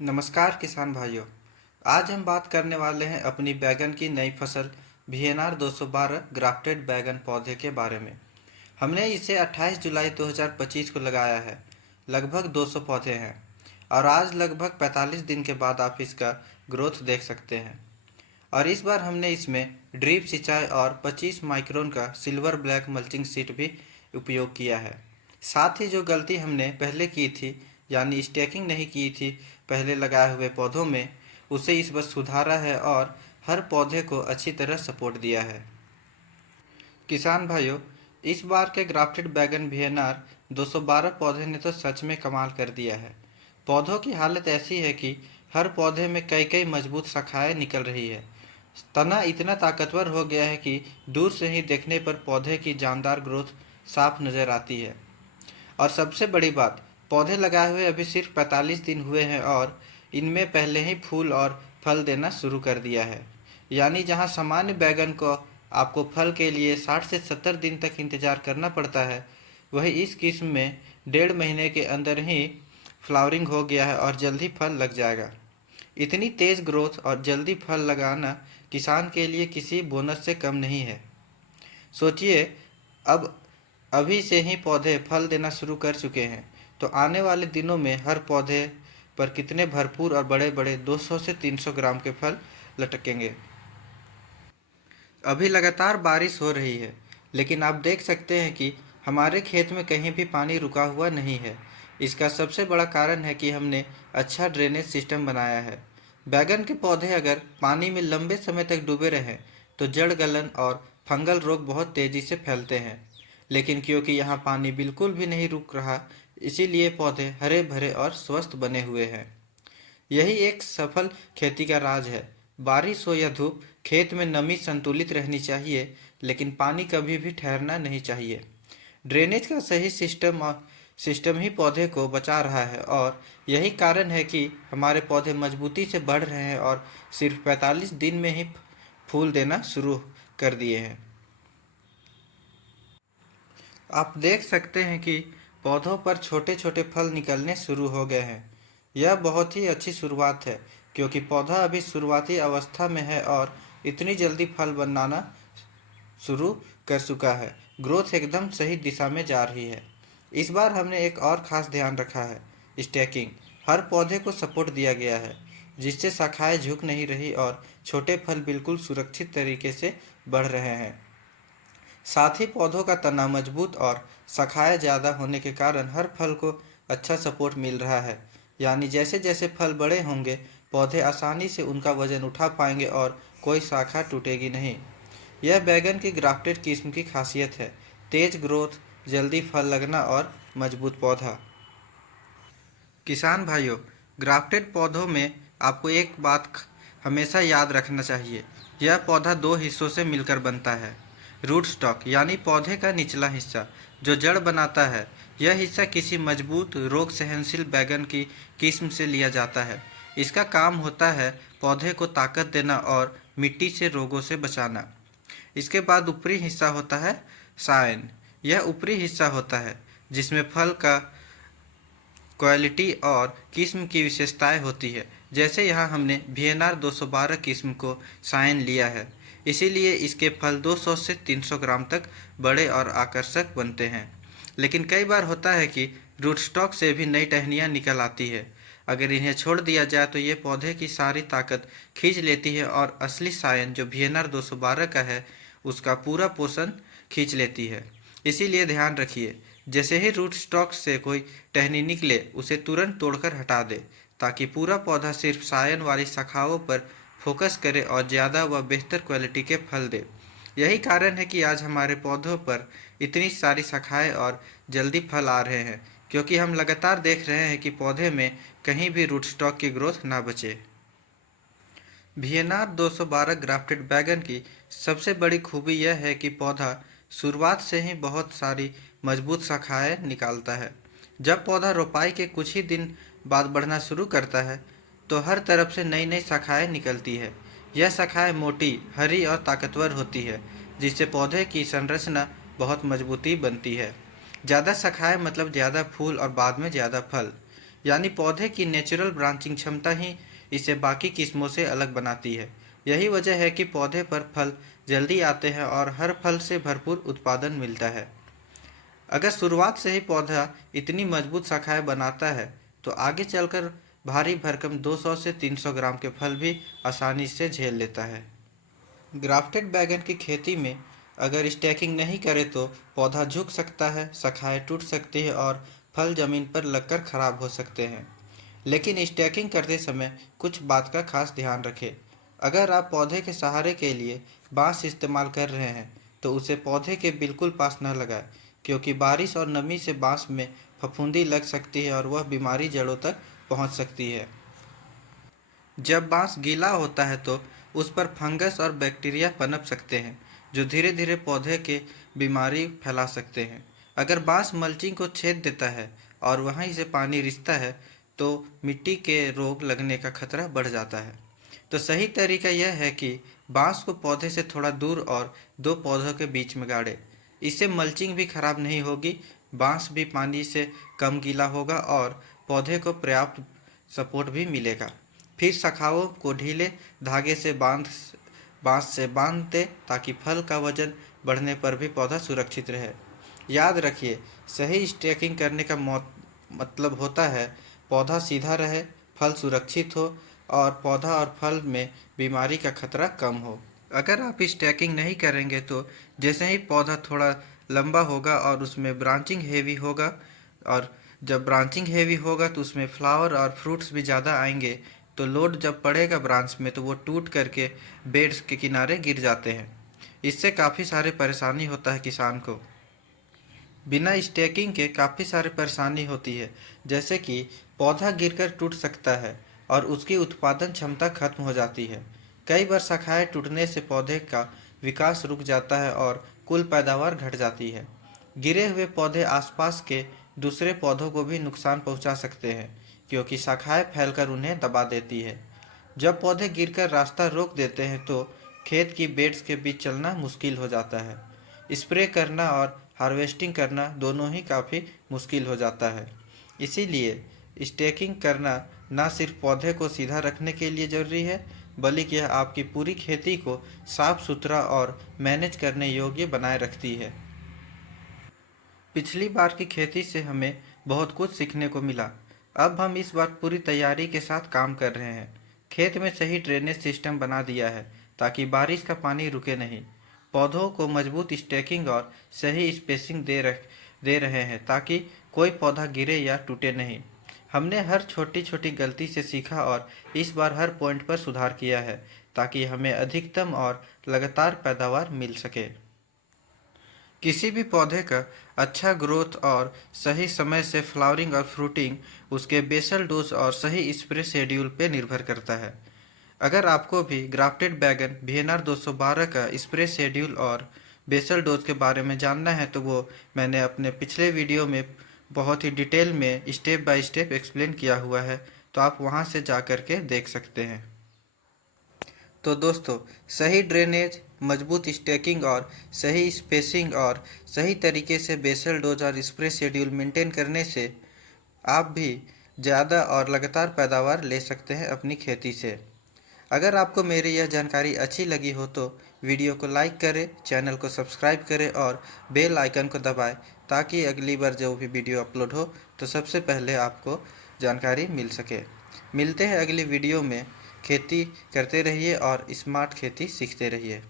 नमस्कार किसान भाइयों। आज हम बात करने वाले हैं अपनी बैगन की नई फसल वीएनआर 212 ग्राफ्टेड बैगन पौधे के बारे में। हमने इसे 28 जुलाई 2025 को लगाया है। लगभग 200 पौधे हैं और आज लगभग 45 दिन के बाद आप इसका ग्रोथ देख सकते हैं। और इस बार हमने इसमें ड्रिप सिंचाई और 25 माइक्रोन का सिल्वर ब्लैक मल्चिंग सीट भी उपयोग किया है। साथ ही जो गलती हमने पहले की थी, यानी स्टैकिंग नहीं की थी पहले लगाए हुए पौधों में, उसे इस बार सुधारा है और हर पौधे को अच्छी तरह सपोर्ट दिया है। किसान भाइयों, इस बार के ग्राफ्टेड बैगन वीएनआर 212 पौधे ने तो सच में कमाल कर दिया है। पौधों की हालत ऐसी है कि हर पौधे में कई कई मजबूत शाखाएं निकल रही है। तना इतना ताकतवर हो गया है कि दूर से ही देखने पर पौधे की जानदार ग्रोथ साफ नज़र आती है। और सबसे बड़ी बात, पौधे लगाए हुए अभी सिर्फ 45 दिन हुए हैं और इनमें पहले ही फूल और फल देना शुरू कर दिया है। यानी जहां सामान्य बैगन को आपको फल के लिए 60 से 70 दिन तक इंतज़ार करना पड़ता है, वहीं इस किस्म में 1.5 महीने के अंदर ही फ्लावरिंग हो गया है और जल्दी फल लग जाएगा। इतनी तेज़ ग्रोथ और जल्दी फल लगाना किसान के लिए किसी बोनस से कम नहीं है। सोचिए, अब अभी से ही पौधे फल देना शुरू कर चुके हैं, तो आने वाले दिनों में हर पौधे पर कितने भरपूर और बड़े बड़े 200 से 300 ग्राम के फल लटकेंगे। अभी लगातार बारिश हो रही है, लेकिन आप देख सकते हैं कि हमारे खेत में कहीं भी पानी रुका हुआ नहीं है। इसका सबसे बड़ा कारण है कि हमने अच्छा ड्रेनेज सिस्टम बनाया है। बैगन के पौधे अगर पानी में लंबे समय तक डूबे रहें तो जड़ गलन और फंगल रोग बहुत तेज़ी से फैलते हैं। लेकिन क्योंकि यहाँ पानी बिल्कुल भी नहीं रुक रहा, इसीलिए पौधे हरे भरे और स्वस्थ बने हुए हैं। यही एक सफल खेती का राज है। बारिश हो या धूप, खेत में नमी संतुलित रहनी चाहिए, लेकिन पानी कभी भी ठहरना नहीं चाहिए। ड्रेनेज का सही सिस्टम ही पौधे को बचा रहा है और यही कारण है कि हमारे पौधे मजबूती से बढ़ रहे हैं और सिर्फ 45 दिन में ही फूल देना शुरू कर दिए हैं। आप देख सकते हैं कि पौधों पर छोटे छोटे फल निकलने शुरू हो गए हैं। यह बहुत ही अच्छी शुरुआत है, क्योंकि पौधा अभी शुरुआती अवस्था में है और इतनी जल्दी फल बनाना शुरू कर चुका है। ग्रोथ एकदम सही दिशा में जा रही है। इस बार हमने एक और ख़ास ध्यान रखा है, स्टैकिंग। हर पौधे को सपोर्ट दिया गया है, जिससे शाखाएं झुक नहीं रही और छोटे फल बिल्कुल सुरक्षित तरीके से बढ़ रहे हैं। साथ ही पौधों का तना मजबूत और शाखाएं ज़्यादा होने के कारण हर फल को अच्छा सपोर्ट मिल रहा है। यानी जैसे जैसे फल बड़े होंगे, पौधे आसानी से उनका वजन उठा पाएंगे और कोई शाखा टूटेगी नहीं। यह बैगन की ग्राफ्टेड किस्म की खासियत है, तेज ग्रोथ, जल्दी फल लगना और मजबूत पौधा। किसान भाइयों, ग्राफ्टेड पौधों में आपको एक बात हमेशा याद रखना चाहिए। यह पौधा दो हिस्सों से मिलकर बनता है। रूट स्टॉक यानी पौधे का निचला हिस्सा जो जड़ बनाता है, यह हिस्सा किसी मजबूत रोग सहनशील बैगन की किस्म से लिया जाता है। इसका काम होता है पौधे को ताकत देना और मिट्टी से रोगों से बचाना। इसके बाद ऊपरी हिस्सा होता है सायन। यह ऊपरी हिस्सा होता है जिसमें फल का क्वालिटी और किस्म की विशेषताएं होती है। जैसे यहाँ हमने वीएनआर 212 किस्म को साइन लिया है, इसीलिए इसके फल 200 से 300 ग्राम तक बड़े और आकर्षक बनते हैं। लेकिन कई बार होता है कि रूट स्टॉक से भी नई टहनियाँ निकल आती है। अगर इन्हें छोड़ दिया जाए तो ये पौधे की सारी ताकत खींच लेती है और असली सायन जो वीएनआर 212 का है, उसका पूरा पोषण खींच लेती है। इसीलिए ध्यान रखिए, जैसे ही रूट स्टॉक से कोई टहनी निकले उसे तुरंत तोड़कर हटा दे, ताकि पूरा पौधा सिर्फ सायन वाली शाखाओं पर फोकस करे और ज़्यादा व बेहतर क्वालिटी के फल दे। यही कारण है कि आज हमारे पौधों पर इतनी सारी शाखाएं और जल्दी फल आ रहे हैं, क्योंकि हम लगातार देख रहे हैं कि पौधे में कहीं भी रूट स्टॉक की ग्रोथ ना बचे। वीएनआर 212 ग्राफ्टेड बैगन की सबसे बड़ी खूबी यह है कि पौधा शुरुआत से ही बहुत सारी मजबूत शाखाएं निकालता है। जब पौधा रोपाई के कुछ ही दिन बाद बढ़ना शुरू करता है, तो हर तरफ से नई नई शाखाएं निकलती है। यह शाखाएं मोटी, हरी और ताकतवर होती है, जिससे पौधे की संरचना बहुत मजबूती बनती है। ज़्यादा शाखाएं मतलब ज़्यादा फूल और बाद में ज़्यादा फल। यानी पौधे की नेचुरल ब्रांचिंग क्षमता ही इसे बाकी किस्मों से अलग बनाती है। यही वजह है कि पौधे पर फल जल्दी आते हैं और हर फल से भरपूर उत्पादन मिलता है। अगर शुरुआत से ही पौधा इतनी मजबूत शाखाएं बनाता है तो आगे चलकर भारी भरकम 200 से 300 ग्राम के फल भी आसानी से झेल लेता है। ग्राफ्टेड बैगन की खेती में अगर स्टैकिंग नहीं करें तो पौधा झुक सकता है, शाखाएं टूट सकती है और फल जमीन पर लगकर खराब हो सकते हैं। लेकिन स्टैकिंग करते समय कुछ बात का खास ध्यान रखें। अगर आप पौधे के सहारे के लिए बांस इस्तेमाल कर रहे हैं तो उसे पौधे के बिल्कुल पास न लगाएं, क्योंकि बारिश और नमी से बांस में फफूंदी लग सकती है और वह बीमारी जड़ों तक पहुंच सकती है। जब बांस गीला होता है तो उस पर फंगस और बैक्टीरिया पनप सकते हैं, जो धीरे धीरे पौधे के बीमारी फैला सकते हैं। अगर बांस मल्चिंग को छेद देता है और वहीं से पानी रिसता है तो मिट्टी के रोग लगने का खतरा बढ़ जाता है। तो सही तरीका यह है कि बांस को पौधे से थोड़ा दूर और दो पौधों के बीच में गाड़े। इससे मल्चिंग भी खराब नहीं होगी, बांस भी पानी से कम गीला होगा और पौधे को पर्याप्त सपोर्ट भी मिलेगा। फिर शाखाओं को ढीले धागे से बांस से बांध दें ताकि फल का वजन बढ़ने पर भी पौधा सुरक्षित रहे। याद रखिए, सही स्टैकिंग करने का मतलब होता है पौधा सीधा रहे, फल सुरक्षित हो और पौधा और फल में बीमारी का खतरा कम हो। अगर आप स्टैकिंग नहीं करेंगे तो जैसे ही पौधा थोड़ा लंबा होगा और उसमें ब्रांचिंग हेवी होगा, और जब ब्रांचिंग हेवी होगा तो उसमें फ्लावर और फ्रूट्स भी ज़्यादा आएंगे, तो लोड जब पड़ेगा ब्रांच में तो वो टूट करके बेड्स के किनारे गिर जाते हैं। इससे काफ़ी सारे परेशानी होता है किसान को। बिना स्टैकिंग के काफ़ी सारी परेशानी होती है, जैसे कि पौधा गिरकर टूट सकता है और उसकी उत्पादन क्षमता खत्म हो जाती है। कई बार शाखाएं टूटने से पौधे का विकास रुक जाता है और कुल पैदावार घट जाती है। गिरे हुए पौधे आसपास के दूसरे पौधों को भी नुकसान पहुंचा सकते हैं, क्योंकि शाखाएं फैलकर उन्हें दबा देती है। जब पौधे गिरकर रास्ता रोक देते हैं तो खेत की बेड्स के बीच चलना मुश्किल हो जाता है। स्प्रे करना और हार्वेस्टिंग करना दोनों ही काफ़ी मुश्किल हो जाता है। इसीलिए स्टेकिंग करना न सिर्फ पौधे को सीधा रखने के लिए ज़रूरी है, बल्कि यह आपकी पूरी खेती को साफ सुथरा और मैनेज करने योग्य बनाए रखती है। पिछली बार की खेती से हमें बहुत कुछ सीखने को मिला। अब हम इस बार पूरी तैयारी के साथ काम कर रहे हैं। खेत में सही ड्रेनेज सिस्टम बना दिया है ताकि बारिश का पानी रुके नहीं। पौधों को मजबूत स्टैकिंग और सही स्पेसिंग दे रहे हैं ताकि कोई पौधा गिरे या टूटे नहीं। हमने हर छोटी छोटी गलती से सीखा और इस बार हर पॉइंट पर सुधार किया है ताकि हमें अधिकतम और लगातार पैदावार मिल सके। किसी भी पौधे का अच्छा ग्रोथ और सही समय से फ्लावरिंग और फ्रूटिंग उसके बेसल डोज और सही स्प्रे शेड्यूल पे निर्भर करता है। अगर आपको भी ग्राफ्टेड बैगन VNR 212 का स्प्रे शेड्यूल और बेसल डोज के बारे में जानना है तो वो मैंने अपने पिछले वीडियो में बहुत ही डिटेल में स्टेप बाय स्टेप एक्सप्लेन किया हुआ है, तो आप वहाँ से जा कर के देख सकते हैं। तो दोस्तों, सही ड्रेनेज, मजबूत स्टैकिंग और सही स्पेसिंग और सही तरीके से बेसल डोज और स्प्रे शेड्यूल मेंटेन करने से आप भी ज़्यादा और लगातार पैदावार ले सकते हैं अपनी खेती से। अगर आपको मेरी यह जानकारी अच्छी लगी हो तो वीडियो को लाइक करें, चैनल को सब्सक्राइब करें और बेल आइकन को दबाएं ताकि अगली बार जो भी वीडियो अपलोड हो तो सबसे पहले आपको जानकारी मिल सके। मिलते हैं अगली वीडियो में। खेती करते रहिए और स्मार्ट खेती सीखते रहिए।